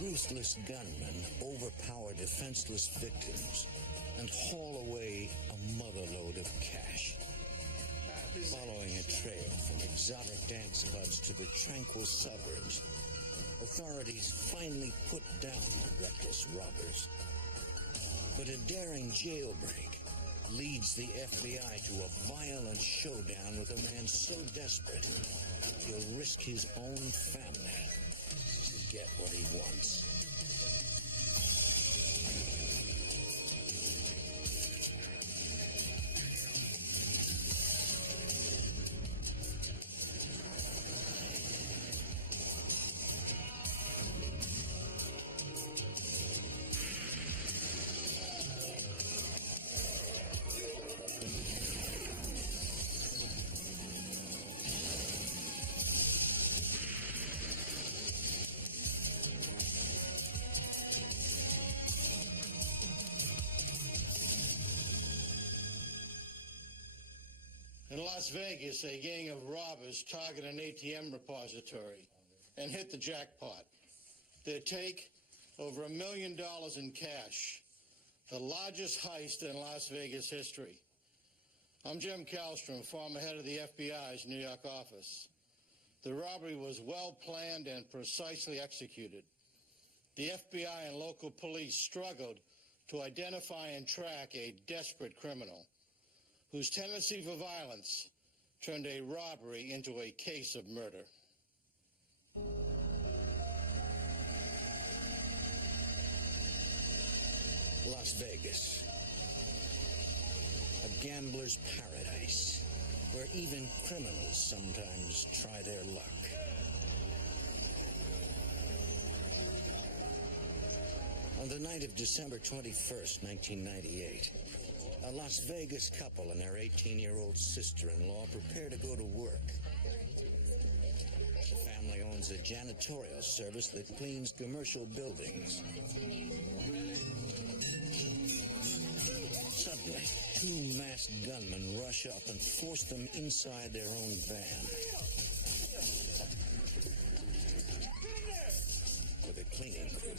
Ruthless gunmen overpower defenseless victims and haul away a motherlode of cash. Following a trail from exotic dance clubs to the tranquil suburbs, authorities finally put down the reckless robbers. But a daring jailbreak leads the FBI to a violent showdown with a man so desperate he'll risk his own family to get what he wants. In Las Vegas, a gang of robbers target an ATM repository and hit the jackpot. They take over $1 million in cash, the largest heist in Las Vegas history. I'm Jim Kallstrom, former head of the FBI's New York office. The robbery was well planned and precisely executed. The FBI and local police struggled to identify and track a desperate criminal whose tendency for violence turned a robbery into a case of murder. Las Vegas, a gambler's paradise, where even criminals sometimes try their luck. On the night of December 21st, 1998, a Las Vegas couple and their 18-year-old sister-in-law prepare to go to work. The family owns a janitorial service that cleans commercial buildings. Suddenly, two masked gunmen rush up and force them inside their own van. For the cleaning crew,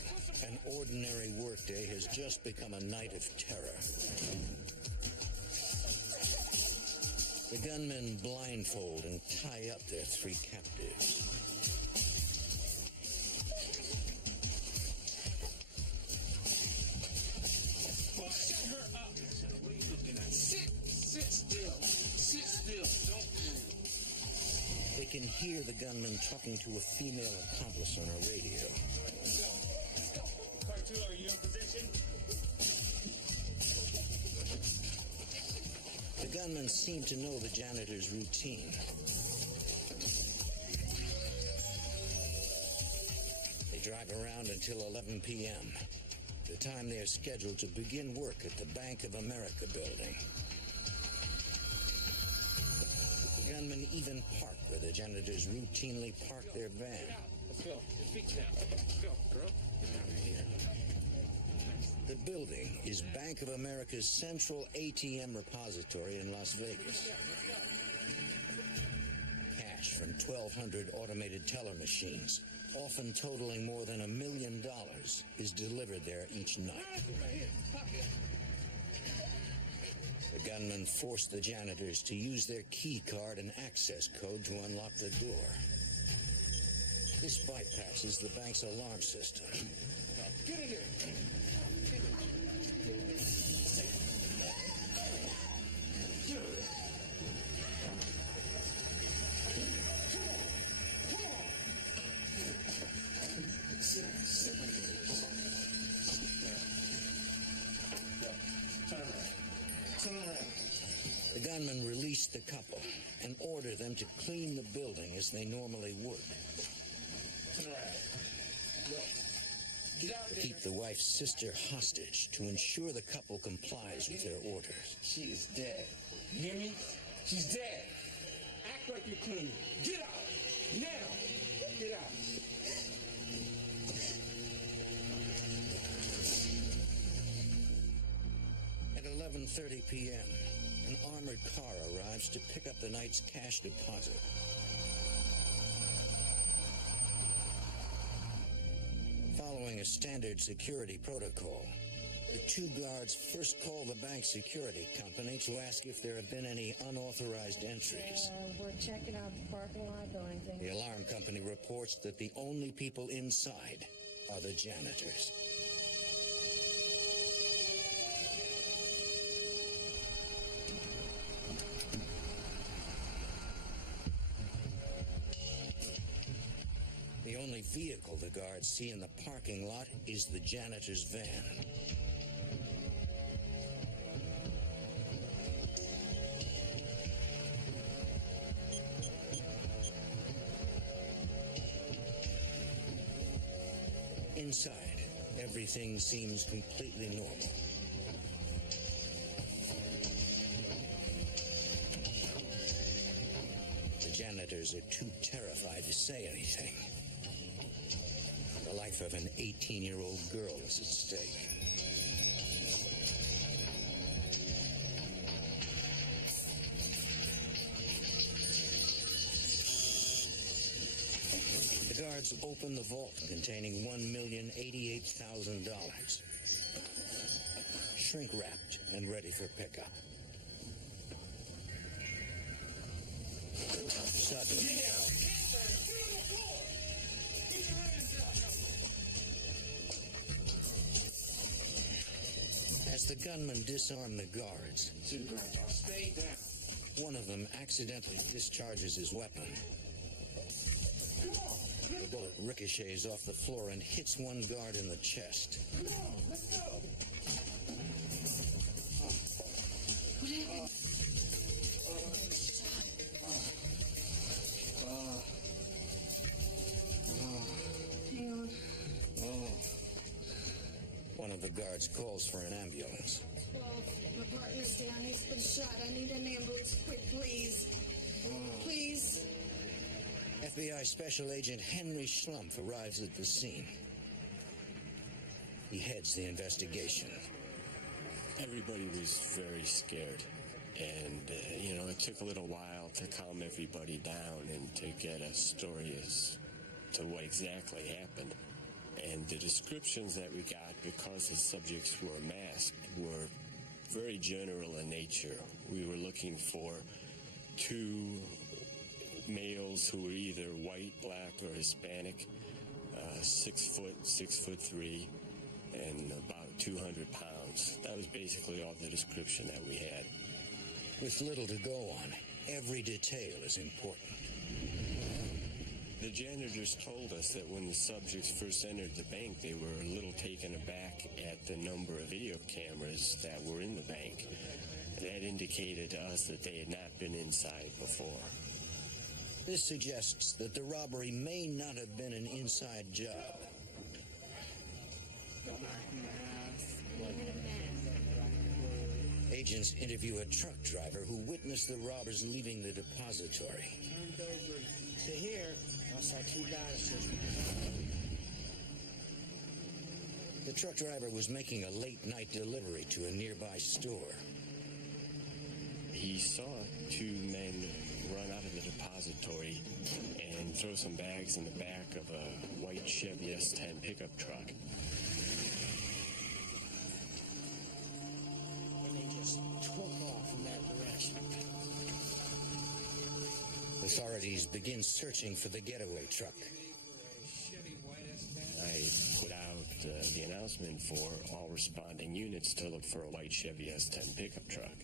an ordinary workday has just become a night of terror. The gunmen blindfold and tie up their three captives. Shut her up. What are you looking at? Sit still. Sit still. Don't move. They can hear the gunman talking to a female accomplice on a radio. Part 2, are you in position? The gunmen seem to know the janitor's routine. They drive around until 11 p.m., the time they are scheduled to begin work at the Bank of America building. The gunmen even park where the janitors routinely park their van. Let's go. Your feet down. Let's go, girl. Get down here. The building is Bank of America's central ATM repository in Las Vegas. Cash from 1,200 automated teller machines, often totaling more than $1 million, is delivered there each night. The gunmen force the janitors to use their key card and access code to unlock the door. This bypasses the bank's alarm system. Get in there. The gunmen release the couple and order them to clean the building as they normally would. They keep the wife's sister hostage to ensure the couple complies with their orders. She is dead. You hear me? She's dead. Act like you're clean. Get out. Now. Get out. At 11:30 p.m., an armored car arrives to pick up the night's cash deposit. Following a standard security protocol, the two guards first call the bank security company to ask if there have been any unauthorized entries. We're checking out the parking lot, though anything. The alarm company reports that the only people inside are the janitors. The only vehicle the guards see in the parking lot is the janitor's van. Inside, everything seems completely normal. The janitors are too terrified to say anything. The life of an 18-year-old girl is at stake. The guards open the vault containing $1,088,000, shrink-wrapped and ready for pickup. Suddenly, as the gunmen disarm the guards, Stay down. one of them accidentally discharges his weapon. The bullet ricochets off the floor and hits one guard in the chest. Come on, let's go. Hang on. One of the guards calls for an ambulance. 12. My partner's down. He's been shot. I need an ambulance. Quick, please. Please. FBI Special Agent Henry Schlumpf arrives at the scene. He heads the investigation. Everybody was very scared. And, it took a little while to calm everybody down and to get a story as to what exactly happened. And the descriptions that we got, because the subjects were masked, were very general in nature. We were looking for two males who were either white, black, or Hispanic, 6 foot, 6'3", and about 200 pounds. That was basically all the description that we had. With little to go on, every detail is important. The janitors told us that when the subjects first entered the bank, they were a little taken aback at the number of video cameras that were in the bank. That indicated to us that they had not been inside before. This suggests that the robbery may not have been an inside job. Agents interview a truck driver who witnessed the robbers leaving the depository. Turned over to here, I saw two guys just... The truck driver was making a late-night delivery to a nearby store. He saw two men run out of the depository and throw some bags in the back of a white Chevy S10 pickup truck. And they just took off in that direction. Authorities begin searching for the getaway truck. I put out the announcement for all responding units to look for a white Chevy S10 pickup truck.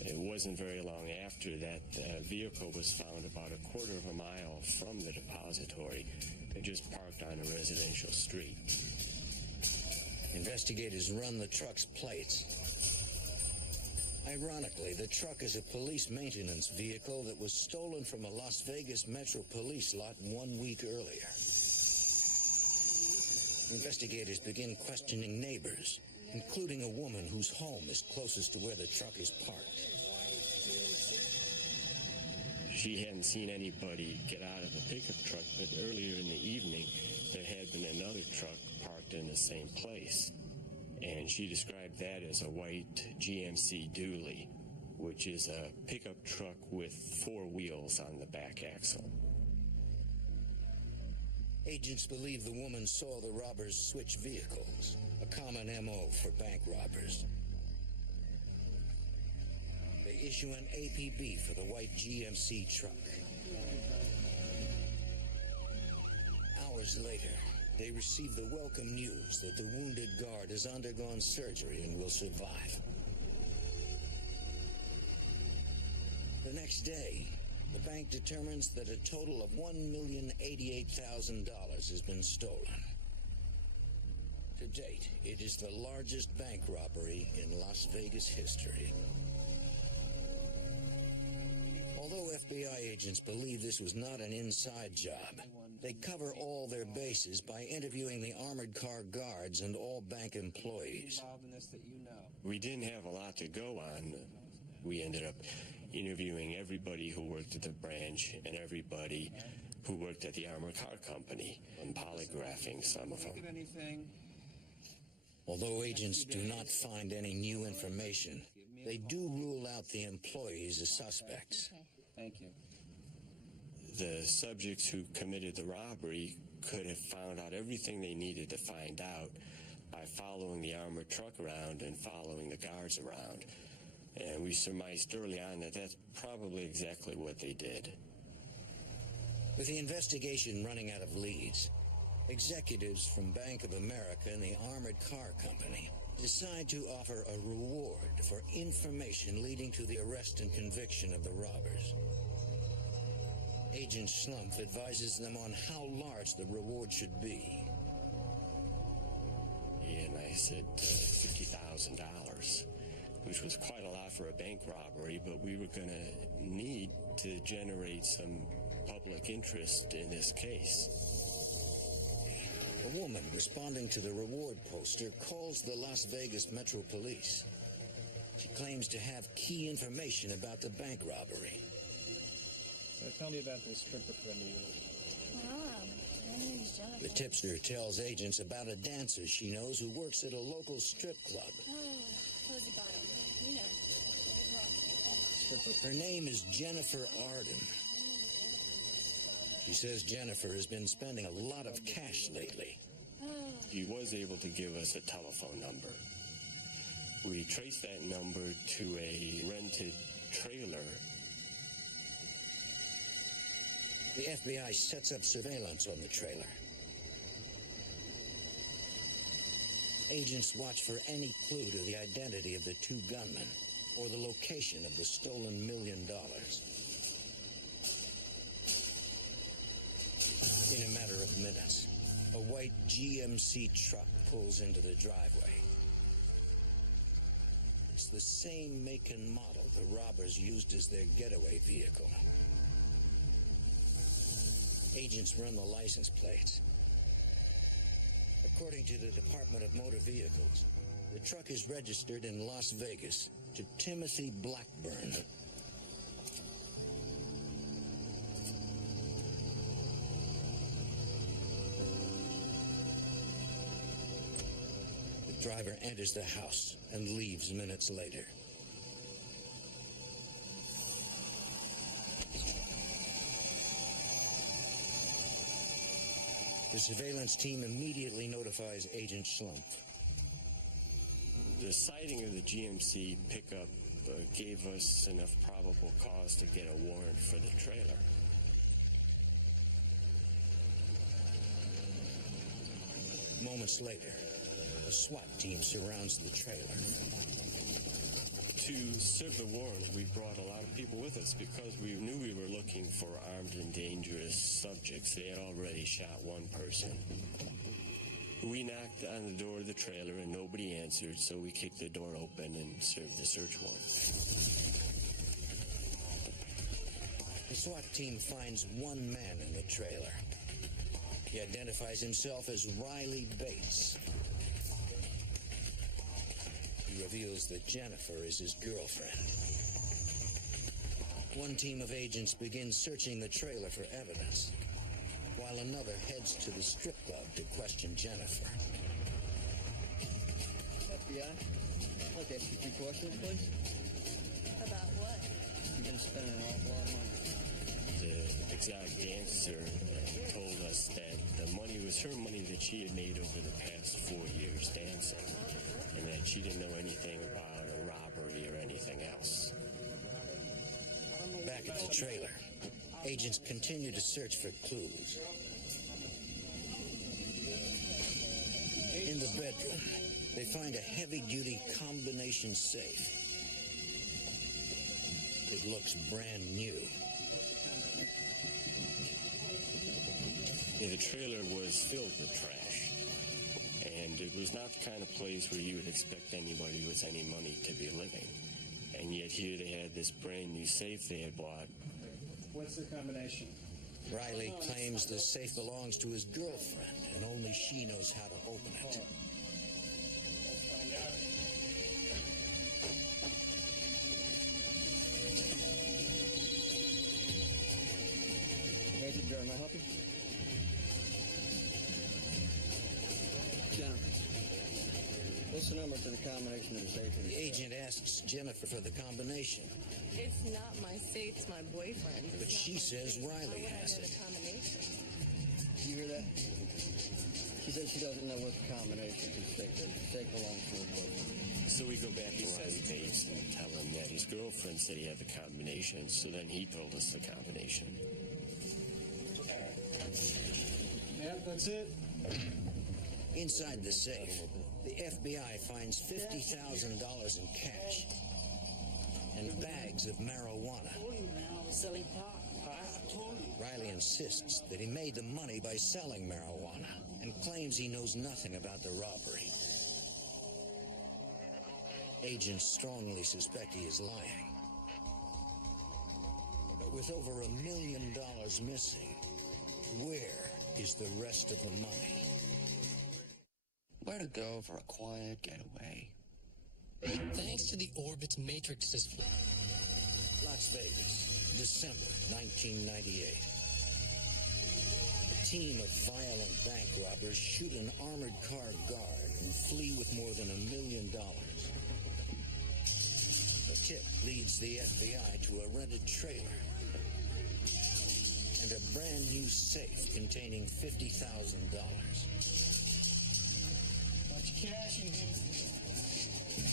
It wasn't very long after that vehicle was found about a quarter of a mile from the depository and just parked on a residential street. Investigators run the truck's plates. Ironically, the truck is a police maintenance vehicle that was stolen from a Las Vegas Metro Police lot 1 week earlier. Investigators begin questioning neighbors, including a woman whose home is closest to where the truck is parked. She hadn't seen anybody get out of the pickup truck, but earlier in the evening, there had been another truck parked in the same place. And she described that as a white GMC dually, which is a pickup truck with 4 wheels on the back axle. Agents believe the woman saw the robbers switch vehicles, a common MO for bank robbers. They issue an APB for the white GMC truck. Hours later, they receive the welcome news that the wounded guard has undergone surgery and will survive. The next day, the bank determines that a total of $1,088,000 has been stolen. To date, it is the largest bank robbery in Las Vegas history. Although FBI agents believe this was not an inside job, they cover all their bases by interviewing the armored car guards and all bank employees. We didn't have a lot to go on. We ended up interviewing everybody who worked at the branch and everybody who worked at the armored car company and polygraphing some of them. Although agents do not find any new information, they do rule out the employees as suspects. Thank you. The subjects who committed the robbery could have found out everything they needed to find out by following the armored truck around and following the guards around. And we surmised early on that that's probably exactly what they did. With the investigation running out of leads, executives from Bank of America and the Armored Car Company decide to offer a reward for information leading to the arrest and conviction of the robbers. Agent Schlumpf advises them on how large the reward should be. And I said $50,000, which was quite a lot for a bank robbery, but we were going to need to generate some public interest in this case. A woman responding to the reward poster calls the Las Vegas Metro Police. She claims to have key information about the bank robbery. Tell me about this stripper friend of yours. Her name's Jennifer. The tipster tells agents about a dancer she knows who works at a local strip club. Oh, fuzzy bottom. You know. Her name is Jennifer Arden. She says Jennifer has been spending a lot of cash lately. He was able to give us a telephone number. We traced that number to a rented trailer. The FBI sets up surveillance on the trailer. Agents watch for any clue to the identity of the two gunmen or the location of the stolen $1 million. In a matter of minutes, a white GMC truck pulls into the driveway. It's the same make and model the robbers used as their getaway vehicle. Agents run the license plates. According to the Department of Motor Vehicles, the truck is registered in Las Vegas to Timothy Blackburn. The driver enters the house and leaves minutes later. The surveillance team immediately notifies Agent Schlumpf. The sighting of the GMC pickup gave us enough probable cause to get a warrant for the trailer. Moments later, a SWAT team surrounds the trailer. To serve the warrant, we brought a lot of people with us because we knew we were looking for armed and dangerous subjects. They had already shot one person. We knocked on the door of the trailer and nobody answered, so we kicked the door open and served the search warrant. The SWAT team finds one man in the trailer. He identifies himself as Riley Bates. He reveals that Jennifer is his girlfriend. One team of agents begins searching the trailer for evidence, while another heads to the strip club to question Jennifer. FBI, I'd like to ask you 3 questions, please. About what? You've been spending an awful lot of money. The exotic dancer told us that the the money was her money that she had made over the past 4 years dancing, and that she didn't know anything about a robbery or anything else. Back at the trailer, agents continue to search for clues. In the bedroom, they find a heavy-duty combination safe. It looks brand new. Yeah, the trailer was filled with trash, and it was not the kind of place where you would expect anybody with any money to be living. And yet here they had this brand new safe they had bought. What's the combination? Riley claims the safe belongs to his girlfriend, and only she knows how to open it. Agent Durham, may I help you? Jennifer, what's the number to the combination of the safe? The agent asks Jennifer for the combination, It's not my safe, it's my boyfriend's. but she says Riley has The it. combination. You hear that? She said she doesn't know what the combination is. The safe belongs to her boyfriend. So we go back to Riley Bates and tell him that his girlfriend said he had the combination, so then he told us the combination. Yep, that's it. Inside the safe, the FBI finds $50,000 in cash and bags of marijuana. Selling pot. Riley insists that he made the money by selling marijuana and claims he knows nothing about the robbery. Agents strongly suspect he is lying. But with over $1 million missing, where is the rest of the money? Where to go for a quiet getaway? Thanks to the Orbit's matrix display. Las Vegas, December 1998. A team of violent bank robbers shoot an armored car guard and flee with more than $1 million. The tip leads the FBI to a rented trailer and a brand new safe containing $50,000. Bunch of cash in here.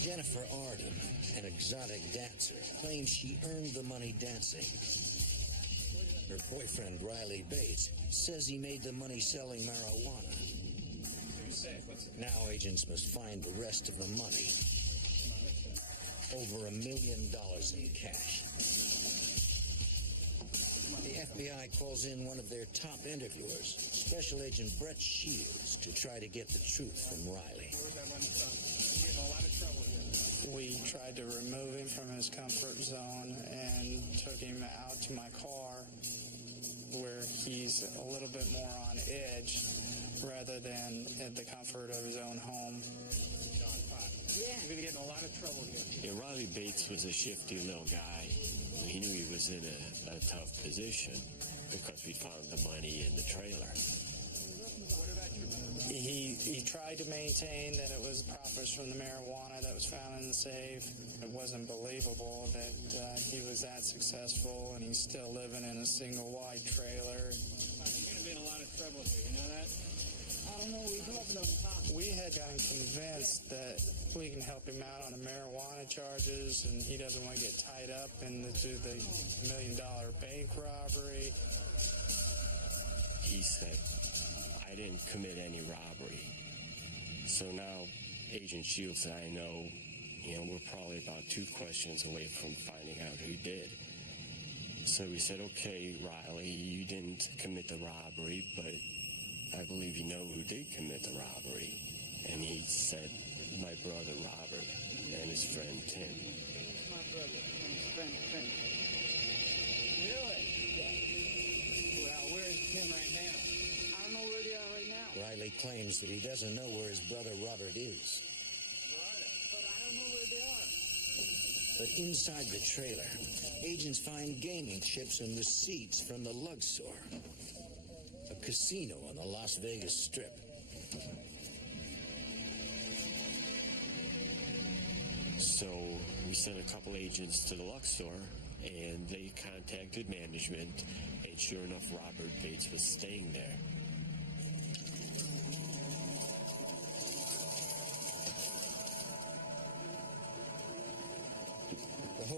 Jennifer Arden, an exotic dancer, claims she earned the money dancing. Her boyfriend, Riley Bates, says he made the money selling marijuana. Now agents must find the rest of the money. Over $1 million in cash. The FBI calls in one of their top interviewers, Special Agent Brett Shields, to try to get the truth from Riley. We tried to remove him from his comfort zone and took him out to my car where he's a little bit more on edge rather than at the comfort of his own home. Yeah. You're going to get in a lot of trouble here. Yeah, Riley Bates was a shifty little guy. He knew he was in a tough position because we found the money in the trailer. He tried to maintain that it was profits from the marijuana that was found in the safe. It wasn't believable that he was that successful and he's still living in a single wide trailer. You're going to be in a lot of trouble here, you know that? I don't know. We had gotten convinced that we can help him out on the marijuana charges and he doesn't want to get tied up into the $1 million bank robbery. He said, I didn't commit any robbery. So now Agent Shields and I know, we're probably about 2 questions away from finding out who did. So we said, okay, Riley, you didn't commit the robbery, but I believe you know who did commit the robbery. And he said, my brother Robert and his friend Tim. My brother and his friend Tim. Really? Well, where's Tim right now? I don't know where they are right now. Riley claims that he doesn't know where his brother Robert is. But I don't know where they are. But inside the trailer, agents find gaming chips and receipts from the Luxor, a casino on the Las Vegas Strip. So we sent a couple agents to the Luxor, and they contacted management, and sure enough, Robert Bates was staying there.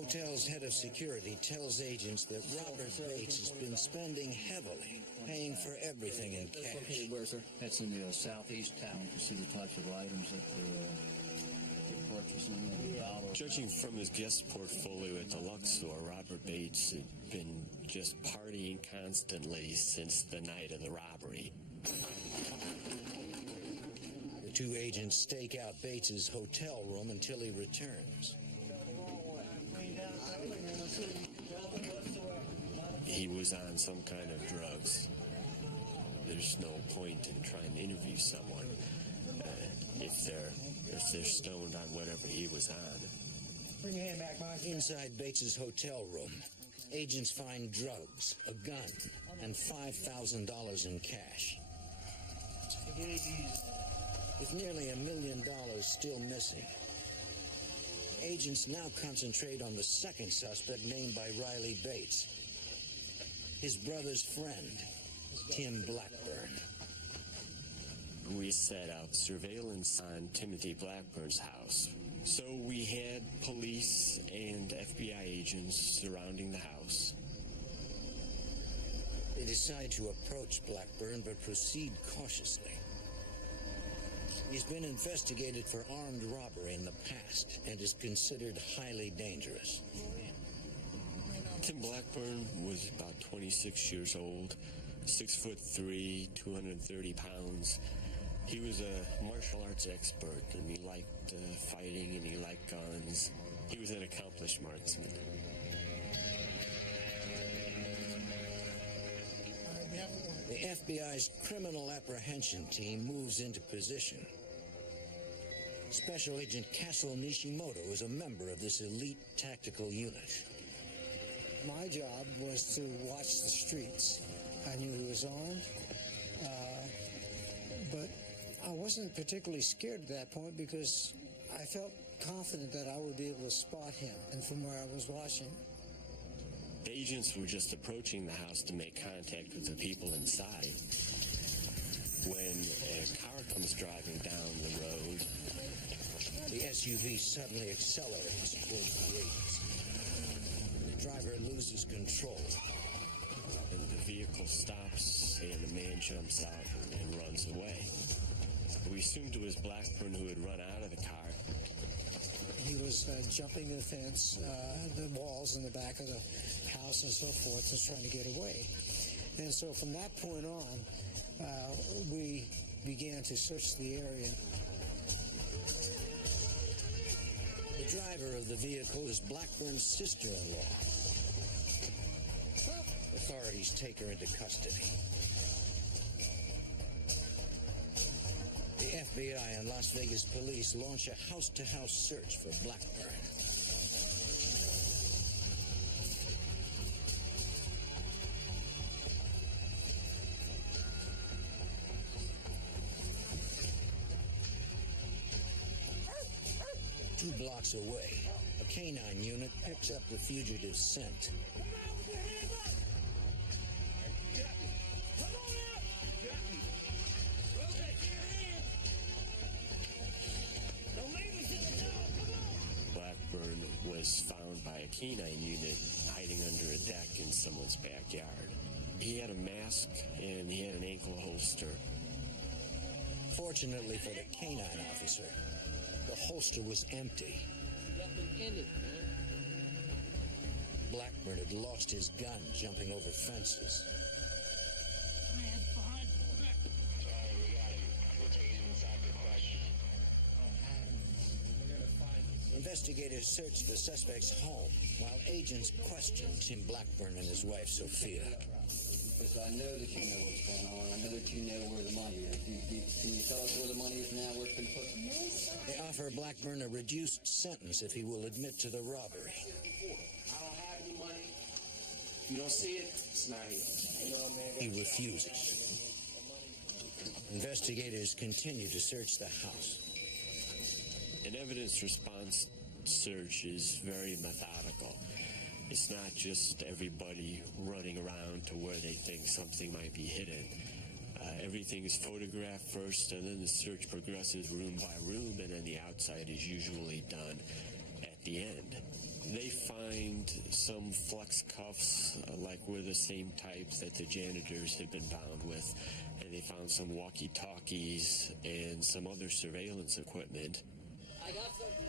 hotel's head of security tells agents that Robert Bates has been spending heavily, paying for everything in cash. Where, sir? That's in the southeast town. You can see the types of items that they're purchasing. Judging from his guest portfolio at the Luxor, Robert Bates had been just partying constantly since the night of the robbery. The two agents stake out Bates's hotel room until he returns. He was on some kind of drugs. There's no point in trying to interview someone if they're stoned on whatever he was on. Bring your hand back, Mark. Inside Bates's hotel room, agents find drugs, a gun, and $5,000 in cash. With nearly $1 million still missing, agents now concentrate on the second suspect named by Riley Bates, his brother's friend, Tim Blackburn. We set up surveillance on Timothy Blackburn's house. So we had police and FBI agents surrounding the house. They decide to approach Blackburn but proceed cautiously. He's been investigated for armed robbery in the past and is considered highly dangerous. Tim Blackburn was about 26 years old, 6'3", 230 pounds. He was a martial arts expert, and he liked fighting, and he liked guns. He was an accomplished marksman. The FBI's criminal apprehension team moves into position. Special Agent Castle Nishimoto is a member of this elite tactical unit. My job was to watch the streets. I knew he was armed, but I wasn't particularly scared at that point because I felt confident that I would be able to spot him, and from where I was watching. The agents were just approaching the house to make contact with the people inside when a car comes driving down the road. The SUV suddenly accelerates towards the agents. The driver loses control. And the vehicle stops, and the man jumps out and runs away. We assumed it was Blackburn who had run out of the car. He was jumping the fence, the walls in the back of the house and so forth, and trying to get away. And so from that point on, we began to search the area. The driver of the vehicle is Blackburn's sister-in-law. Authorities take her into custody. The FBI and Las Vegas police launch a house-to-house search for Blackburn. Two blocks away, a canine unit picks up the fugitive's scent. Blackburn was found by a canine unit hiding under a deck in someone's backyard. He had a mask and he had an ankle holster. Fortunately for the canine officer, the holster was empty. Nothing in it, man. Blackburn had lost his gun jumping over fences. Investigators searched the suspect's home while agents questioned Tim Blackburn and his wife, Sophia. Because I know that you know what's going on. I know that you know where the money is. Can you tell us where the money is now, where it's been put? They offer Blackburn a reduced sentence if he will admit to the robbery. I don't have any money. If you don't see it, it's not here. He refuses. Investigators continue to search the house. An evidence response search is very methodical. It's not just everybody running around to where they think something might be hidden. Everything is photographed first, and then the search progresses room by room, and then the outside is usually done at the end. They find some flex cuffs, like were the same types that the janitors had been bound with, and they found some walkie-talkies and some other surveillance equipment. I got something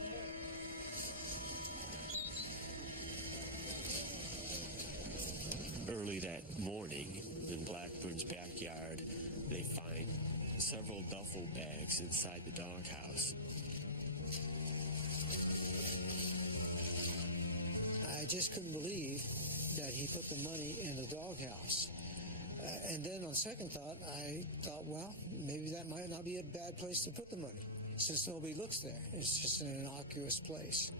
here. Early that morning, in Blackburn's backyard, they find several duffel bags inside the doghouse. I just couldn't believe that he put the money in the doghouse. And then on second thought, I thought, well, maybe that might not be a bad place to put the money, since nobody looks there. It's just an innocuous place.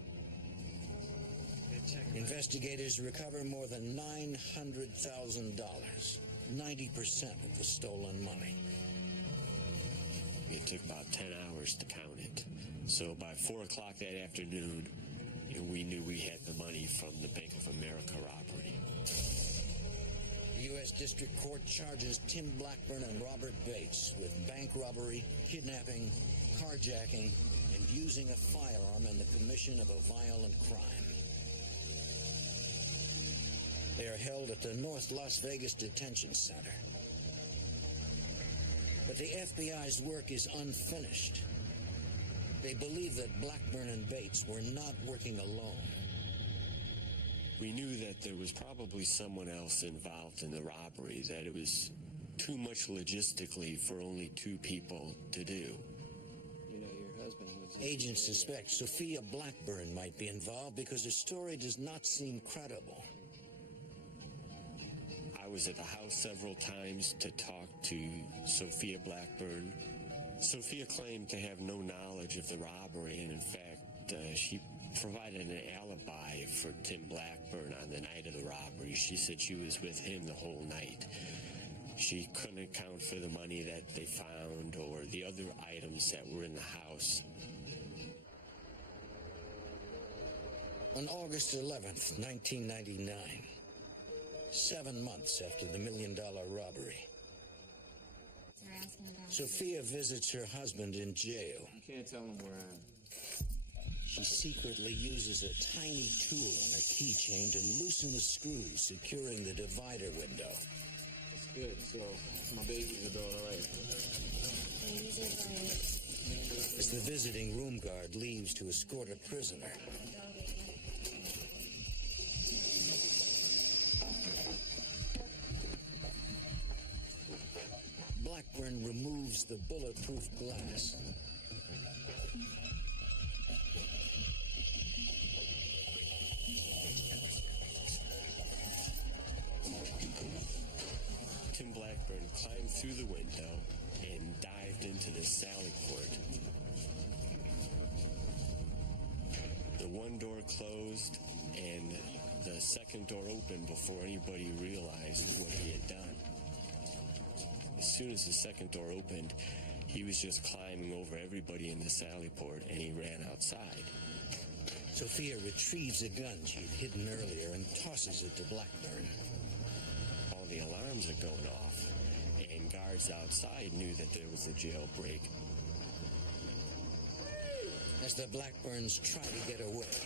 Investigators recover more than $900,000, 90% of the stolen money. It took about 10 hours to count it. So by 4 o'clock that afternoon, we knew we had the money from the Bank of America robbery. The U.S. District Court charges Tim Blackburn and Robert Bates with bank robbery, kidnapping, carjacking, and using a firearm in the commission of a violent crime. They are held at the North Las Vegas Detention Center. But the FBI's work is unfinished. They believe that Blackburn and Bates were not working alone. We knew that there was probably someone else involved in the robbery, that it was too much logistically for only 2 people to do. You know, your husband was... Agents suspect Sophia Blackburn might be involved because her story does not seem credible. I was at the house several times to talk to Sophia Blackburn. Sophia claimed to have no knowledge of the robbery, and in fact, she provided an alibi for Tim Blackburn on the night of the robbery. She said she was with him the whole night. She couldn't account for the money that they found or the other items that were in the house. On August 11th, 1999, 7 months after the $1 million robbery, Sophia visits her husband in jail. You can't tell him where I am. She secretly uses a tiny tool on her keychain to loosen the screws securing the divider window. It's good, so my babies are doing all right. Babies are great. As the visiting room guard leaves to escort a prisoner, Blackburn removes the bulletproof glass. Tim Blackburn climbed through the window and dived into the sally port. The one door closed and the second door opened before anybody realized what he had done. As soon as the second door opened, he was just climbing over everybody in the sally port, and he ran outside. Sophia retrieves a gun she'd hidden earlier and tosses it to Blackburn. All the alarms are going off, and guards outside knew that there was a jailbreak. As the Blackburns try to get away,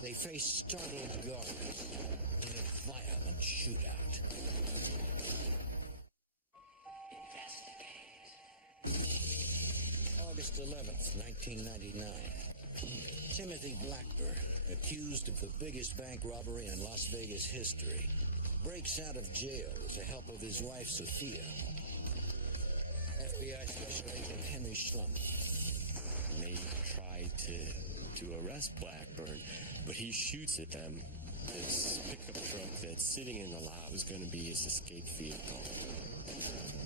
they face startled guards in a violent shootout. August 11th, 1999. Timothy Blackburn, accused of the biggest bank robbery in Las Vegas history, breaks out of jail with the help of his wife, Sophia. FBI Special Agent Henry Schlumpf. They tried to arrest Blackburn, but he shoots at them. This pickup truck that's sitting in the lot was going to be his escape vehicle.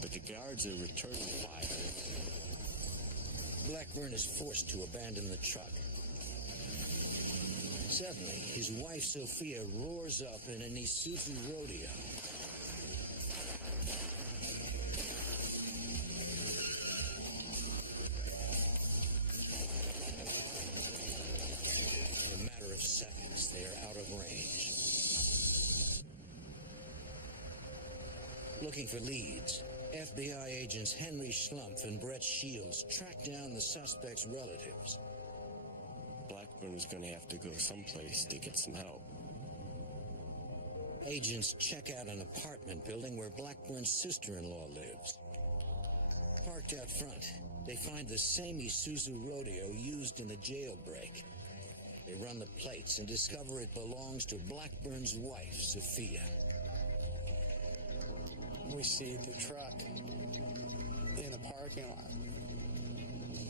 But the guards are returning fire. Blackburn is forced to abandon the truck. Suddenly, his wife Sophia roars up in an Isuzu rodeo. In a matter of seconds, they are out of range. Looking for leads, FBI agents Henry Schlumpf and Brett Shields track down the suspect's relatives. Blackburn was going to have to go someplace to get some help. Agents check out an apartment building where Blackburn's sister-in-law lives. Parked out front, they find the same Isuzu Rodeo used in the jailbreak. They run the plates and discover it belongs to Blackburn's wife, Sophia. We see the truck in the parking lot.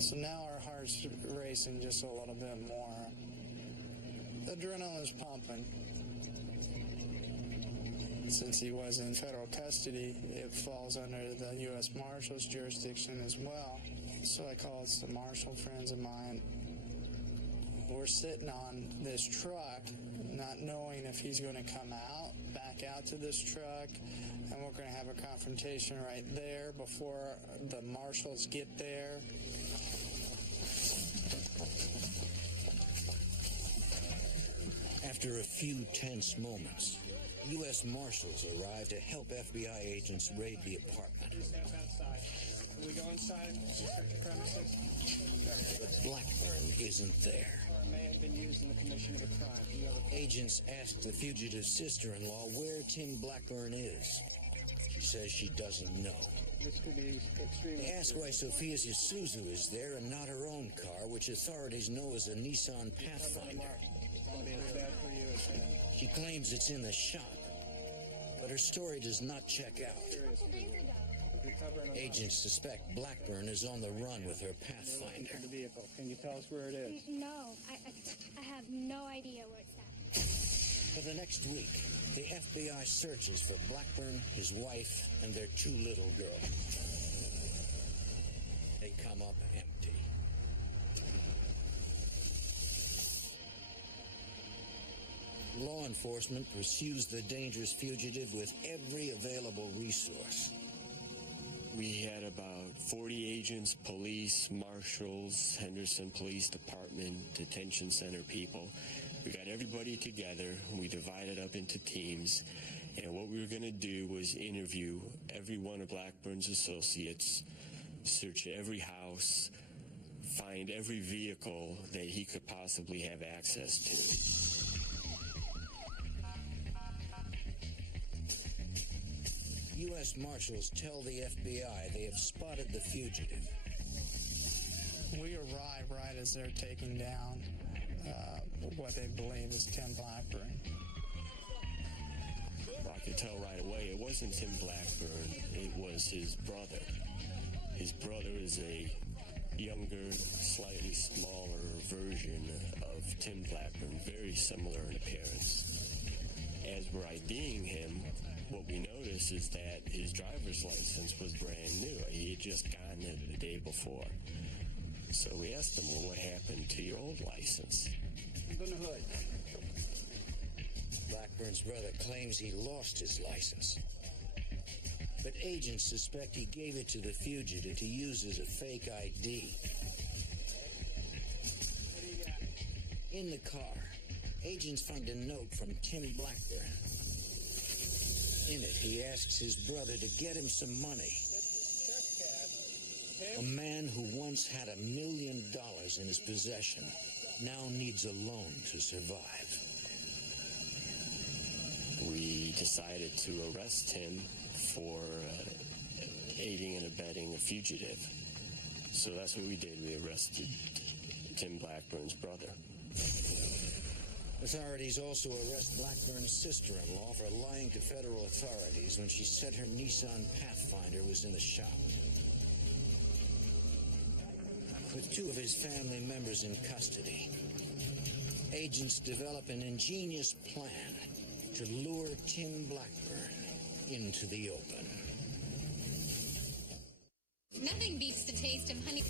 So now our heart's racing just a little bit more. Adrenaline's pumping. Since he was in federal custody, it falls under the U.S. Marshal's jurisdiction as well. So I called some Marshal friends of mine. We're sitting on this truck, not knowing if he's going to come out, back out to this truck, and we're going to have a confrontation right there before the Marshals get there. After a few tense moments, U.S. Marshals arrive to help FBI agents raid the apartment. Step outside. Can we go inside? Check the premises? But Blackburn isn't there. Or may have been used in the commission of a crime. Agents ask the fugitive's sister-in-law where Tim Blackburn is. She says she doesn't know. This could be extremely. They ask why Sophia's Isuzu is there and not her own car, which authorities know is a Nissan Pathfinder. She claims it's in the shop, but her story does not check out. Agents suspect Blackburn is on the run with her Pathfinder. Can you tell us where it is? No, I have no idea where it's at. For the next week, the FBI searches for Blackburn, his wife, and their 2 little girls. They come up empty. Law enforcement pursues the dangerous fugitive with every available resource. We had about 40 agents, police, marshals, Henderson Police Department, detention center people. We got everybody together. We divided up into teams. And what we were going to do was interview every one of Blackburn's associates, search every house, find every vehicle that he could possibly have access to. U.S. Marshals tell the FBI they have spotted the fugitive. We arrive right as they're taking down what they believe is Tim Blackburn. I could tell right away it wasn't Tim Blackburn, it was his brother. His brother is a younger, slightly smaller version of Tim Blackburn, very similar in appearance. As we're IDing him, what we notice is that his driver's license was brand new. He had just gotten it the day before. So we asked him, well, what happened to your old license? Open the hood. Blackburn's brother claims he lost his license. But agents suspect he gave it to the fugitive to use as a fake ID. In the car, agents find a note from Tim Blackburn. In it, he asks his brother to get him some money. A man who once had $1 million in his possession now needs a loan to survive. We decided to arrest him for aiding and abetting a fugitive. So that's what we did. We arrested Tim Blackburn's brother. Authorities also arrest Blackburn's sister-in-law for lying to federal authorities when she said her Nissan Pathfinder was in the shop. With 2 of his family members in custody, agents develop an ingenious plan to lure Tim Blackburn into the open. Nothing beats the taste of honey.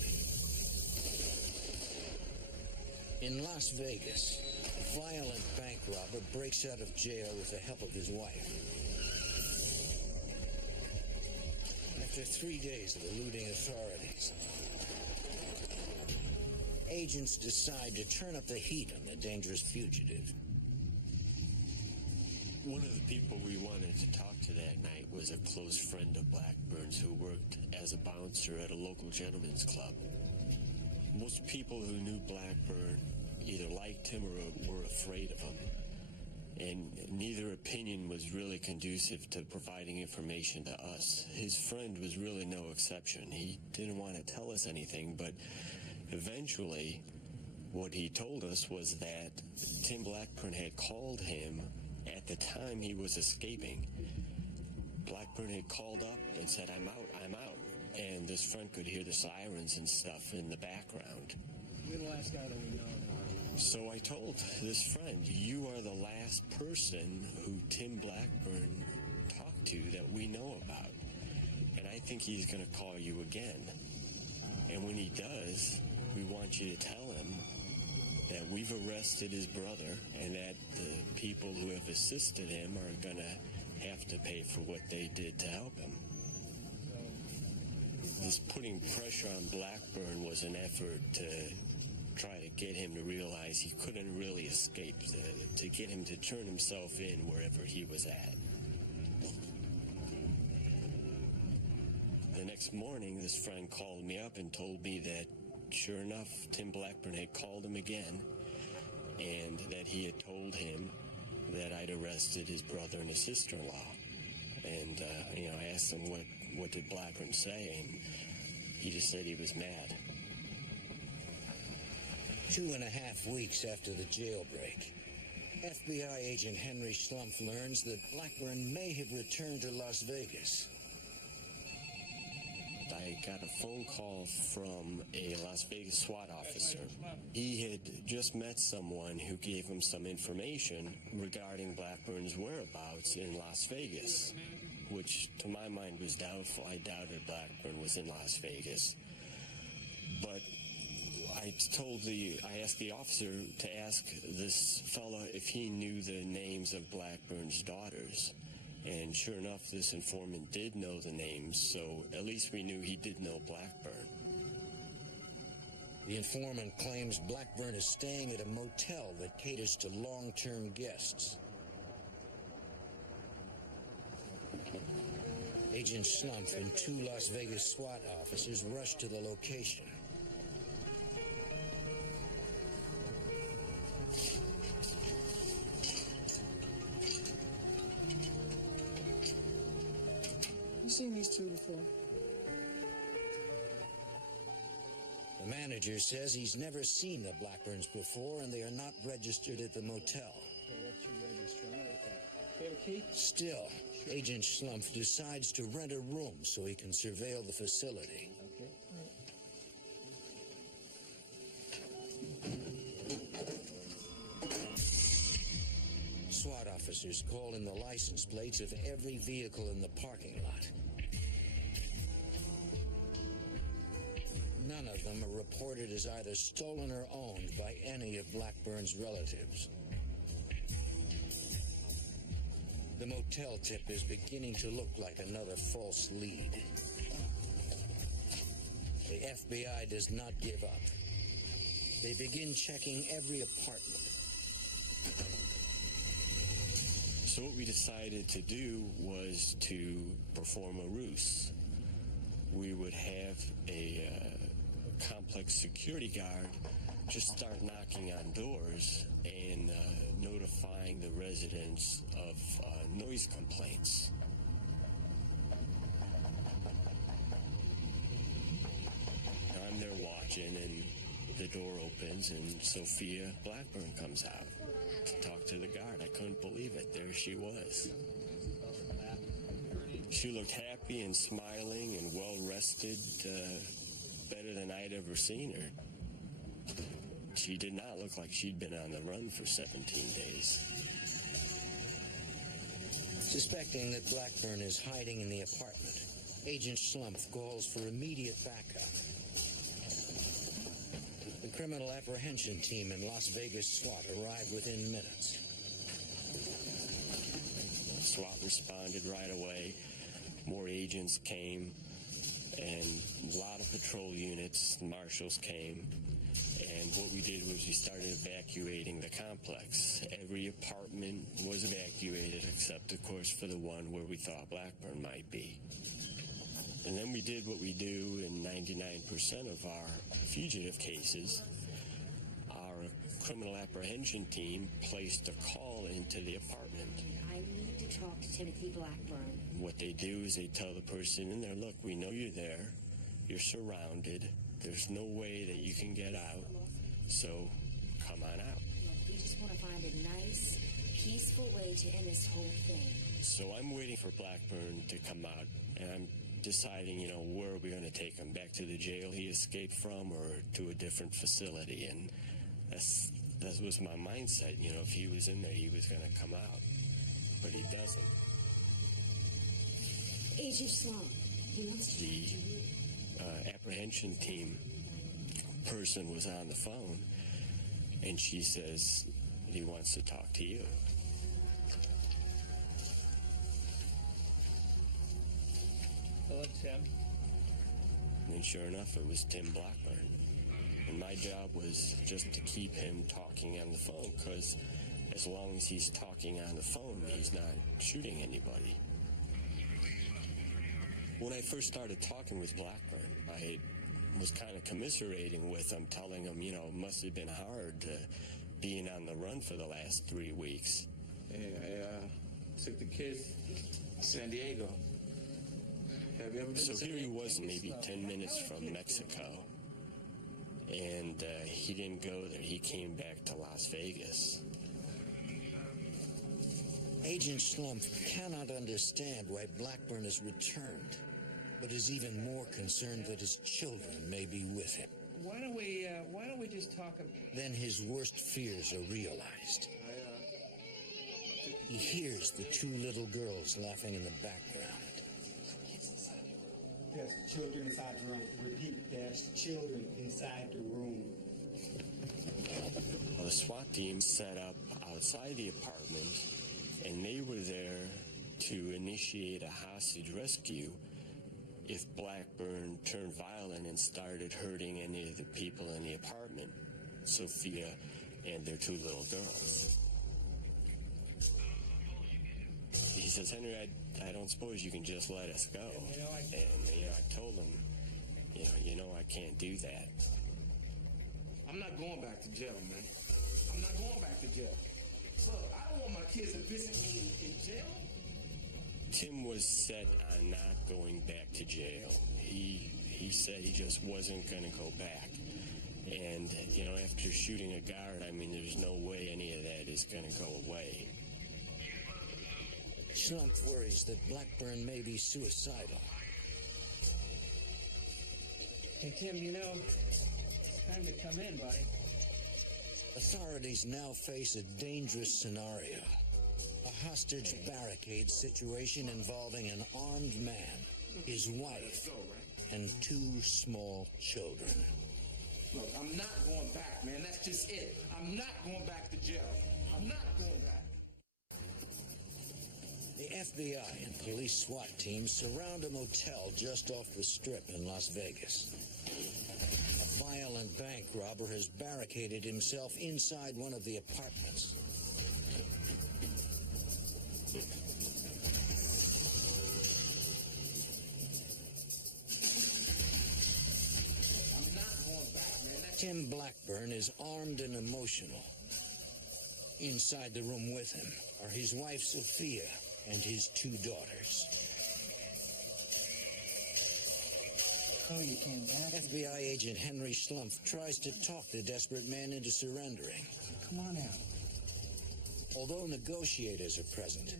In Las Vegas, a violent bank robber breaks out of jail with the help of his wife. After 3 days of eluding authorities, agents decide to turn up the heat on the dangerous fugitive. One of the people we wanted to talk to that night was a close friend of Blackburn's who worked as a bouncer at a local gentleman's club. Most people who knew Blackburn either liked him or were afraid of him. And neither opinion was really conducive to providing information to us. His friend was really no exception. He didn't want to tell us anything, but eventually what he told us was that Tim Blackburn had called him at the time he was escaping. Blackburn had called up and said, I'm out. And this friend could hear the sirens and stuff in the background. You're the last guy that we know. So I told this friend, you are the last person who Tim Blackburn talked to that we know about. And I think he's going to call you again. And when he does, we want you to tell him that we've arrested his brother and that the people who have assisted him are going to have to pay for what they did to help him. This putting pressure on Blackburn was an effort to try to get him to realize he couldn't really escape, to get him to turn himself in wherever he was at. The next morning, this friend called me up and told me that, sure enough, Tim Blackburn had called him again, and that he had told him that I'd arrested his brother and his sister-in-law. And, I asked him, what did Blackburn say? And he just said he was mad. 2.5 weeks after the jailbreak, FBI agent Henry Schlumpf learns that Blackburn may have returned to Las Vegas. I got a phone call from a Las Vegas SWAT officer. He had just met someone who gave him some information regarding Blackburn's whereabouts in Las Vegas, which to my mind was doubtful. I doubted Blackburn was in Las Vegas. But I asked the officer to ask this fella if he knew the names of Blackburn's daughters. And sure enough, this informant did know the names, so at least we knew he did know Blackburn. The informant claims Blackburn is staying at a motel that caters to long-term guests. Agent Schlumpf and 2 Las Vegas SWAT officers rushed to the location. You seen these 2 before? The manager says he's never seen the Blackburns before, and they are not registered at the motel. Okay, that's your register. I'll write that. You have a key? Still, Agent Schlumpf decides to rent a room so he can surveil the facility. Okay. SWAT officers call in the license plates of every vehicle in the parking lot. None of them are reported as either stolen or owned by any of Blackburn's relatives. The motel tip is beginning to look like another false lead. The FBI does not give up. They begin checking every apartment. So what we decided to do was to perform a ruse. We would have a complex security guard just start knocking on doors and notifying the residents of noise complaints. Now I'm there watching, and the door opens, and Sophia Blackburn comes out to talk to the guard. I couldn't believe it. There she was. She looked happy and smiling and well-rested, better than I'd ever seen her. She did not look like she'd been on the run for 17 days. Suspecting that Blackburn is hiding in the apartment, Agent Schlumpf calls for immediate backup. The criminal apprehension team in Las Vegas SWAT arrived within minutes. SWAT responded right away. More agents came, and a lot of patrol units, marshals came. And what we did was we started evacuating the complex. Every apartment was evacuated except, of course, for the one where we thought Blackburn might be. And then we did what we do in 99% of our fugitive cases. Our criminal apprehension team placed a call into the apartment. I need to talk to Timothy Blackburn. What they do is they tell the person in there, look, we know you're there. You're surrounded. There's no way that you can get out. So come on out. Look, we just want to find a nice, peaceful way to end this whole thing. So I'm waiting for Blackburn to come out, and I'm deciding, where are we going to take him? Back to the jail he escaped from or to a different facility? And that was my mindset. If he was in there, he was going to come out. But he doesn't. Agent Sloan, he wants to The apprehension team person was on the phone, and she says he wants to talk to you. Hello, Tim. And sure enough, it was Tim Blackburn. And my job was just to keep him talking on the phone, because as long as he's talking on the phone, he's not shooting anybody. When I first started talking with Blackburn, I was kind of commiserating with him, telling him, it must have been hard being on the run for the last 3 weeks. Hey, I took the kids to San Diego. Have you ever been So here he was, maybe 10 minutes from Mexico, and he didn't go there. He came back to Las Vegas. Agent Schlumpf cannot understand why Blackburn has returned, but is even more concerned that his children may be with him. Why don't we just talk about... Then his worst fears are realized. He hears the two little girls laughing in the background. There's children inside the room. Repeat, there's children inside the room. Well, the SWAT team set up outside the apartment, and they were there to initiate a hostage rescue if Blackburn turned violent and started hurting any of the people in the apartment, Sophia and their two little girls. He says, Henry, I don't suppose you can just let us go. And I told him, I can't do that. I'm not going back to jail, man. I'm not going back to jail. Look, I don't want my kids to visit me in jail. Tim was set on not going back to jail. He said he just wasn't going to go back. And, after shooting a guard, there's no way any of that is going to go away. Schlumpf worries that Blackburn may be suicidal. Hey, Tim, time to come in, buddy. Authorities now face a dangerous scenario. A hostage barricade situation involving an armed man, his wife, and two small children. Look, I'm not going back, man. That's just it. I'm not going back to jail. I'm not going back. The FBI and police SWAT teams surround a motel just off the Strip in Las Vegas. A violent bank robber has barricaded himself inside one of the apartments. I'm not going back, man. Tim Blackburn is armed and emotional. Inside the room with him are his wife Sophia and his two daughters. Oh, you came back? FBI agent Henry Schlumpf tries to talk the desperate man into surrendering. Come on out. Although negotiators are present,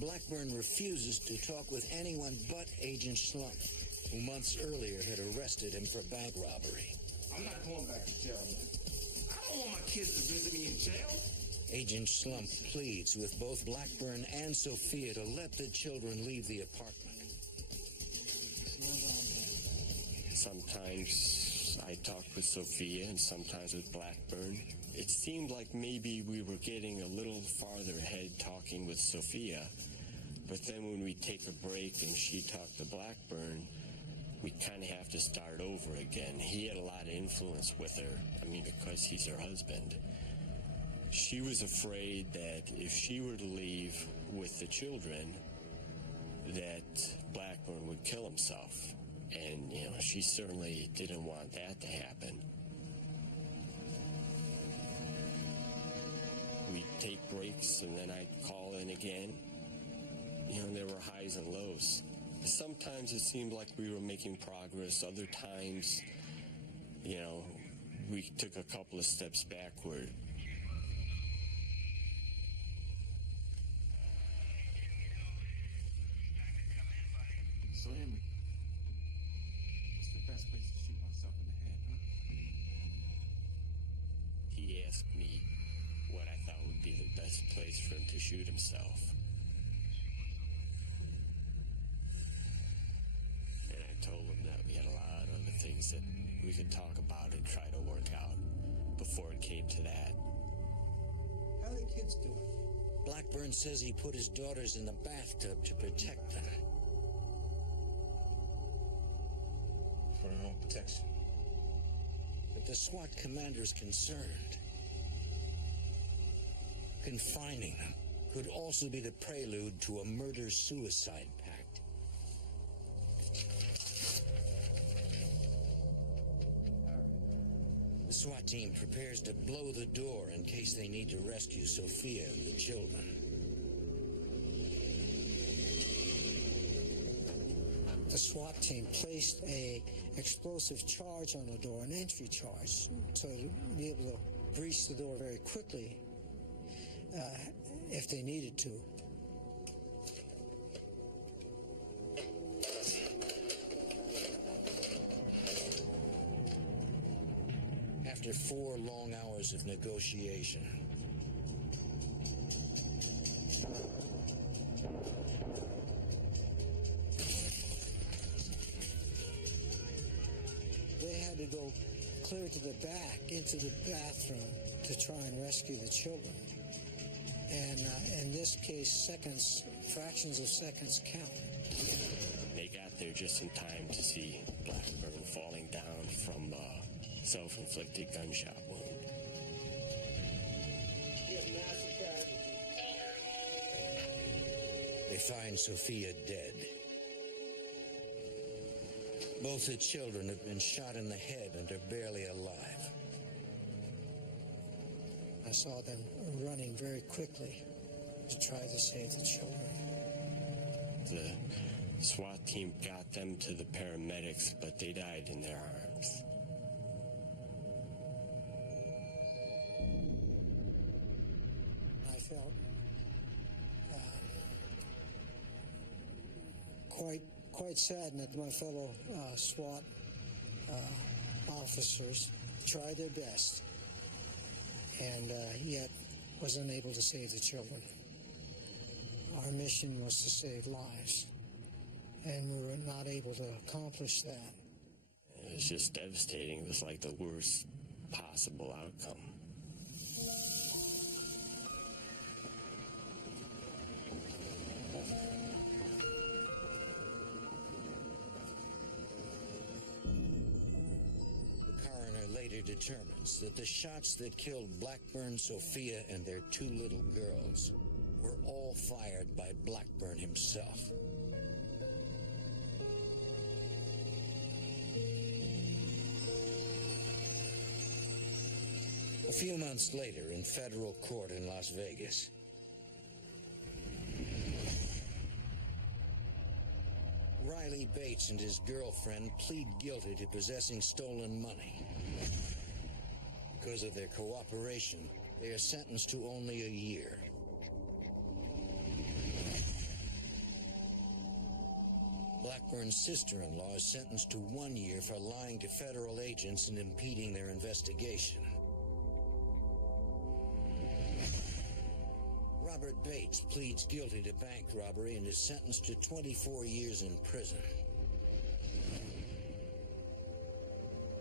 Blackburn refuses to talk with anyone but Agent Schlumpf, who months earlier had arrested him for bank robbery. I'm not going back to jail, man. I don't want my kids to visit me in jail. Agent Schlumpf pleads with both Blackburn and Sophia to let the children leave the apartment. Sometimes I talked with Sophia and sometimes with Blackburn. It seemed like maybe we were getting a little farther ahead talking with Sophia, but then when we take a break and she talked to Blackburn, we kind of have to start over again. He had a lot of influence with her, because he's her husband. She was afraid that if she were to leave with the children, that Blackburn would kill himself. And, she certainly didn't want that to happen. take breaks, and then I'd call in again. You know, there were highs and lows. Sometimes it seemed like we were making progress. Other times, you know, we took a couple of steps backward. So, Henry, what's the best place to shoot myself in the head, huh? He asked me what I thought would be the best place for him to shoot himself. And I told him that we had a lot of other things that we could talk about and try to work out before it came to that. How are the kids doing? Blackburn says he put his daughters in the bathtub to protect them. For our own protection. But the SWAT commander's concerned. Confining them could also be the prelude to a murder-suicide pact. The SWAT team prepares to blow the door in case they need to rescue Sophia and the children. The SWAT team placed a explosive charge on the door, an entry charge, so to be able to breach the door very quickly if they needed to. After 4 long hours of negotiation, they had to go clear to the back, into the bathroom, to try and rescue the children. And in this case, fractions of seconds count. They got there just in time to see Blackburn falling down from a self-inflicted gunshot wound. they find Sophia dead. Both the children have been shot in the head and are barely alive. I saw them running very quickly to try to save the children. The SWAT team got them to the paramedics, but they died in their arms. I felt quite saddened that my fellow SWAT officers tried their best and yet was unable to save the children. Our mission was to save lives, and we were not able to accomplish that. It was just devastating. It was like the worst possible outcome. The coroner later determines that the shots that killed Blackburn, Sophia, and their 2 little girls were all fired by Blackburn himself. A few months later, in federal court in Las Vegas, Riley Bates and his girlfriend plead guilty to possessing stolen money. Because of their cooperation, they are sentenced to only a year. Blackburn's sister-in-law is sentenced to 1 year for lying to federal agents and impeding their investigation. Robert Bates pleads guilty to bank robbery and is sentenced to 24 years in prison.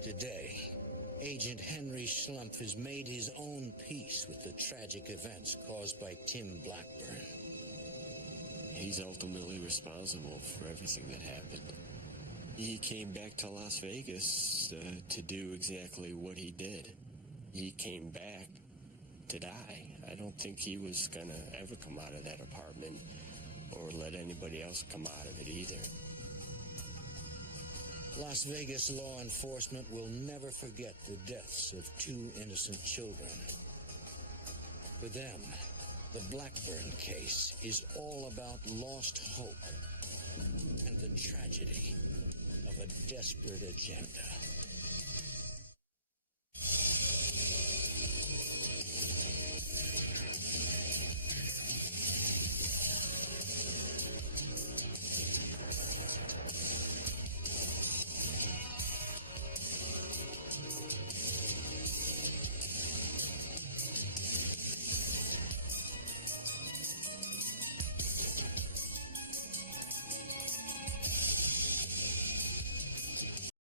Today, Agent Henry Schlumpf has made his own peace with the tragic events caused by Tim Blackburn. He's ultimately responsible for everything that happened. He came back to Las Vegas to do exactly what he did. He came back to die. I don't think he was going to ever come out of that apartment or let anybody else come out of it either. Las Vegas law enforcement will never forget the deaths of 2 innocent children. For them, the Blackburn case is all about lost hope and the tragedy of a desperate agenda.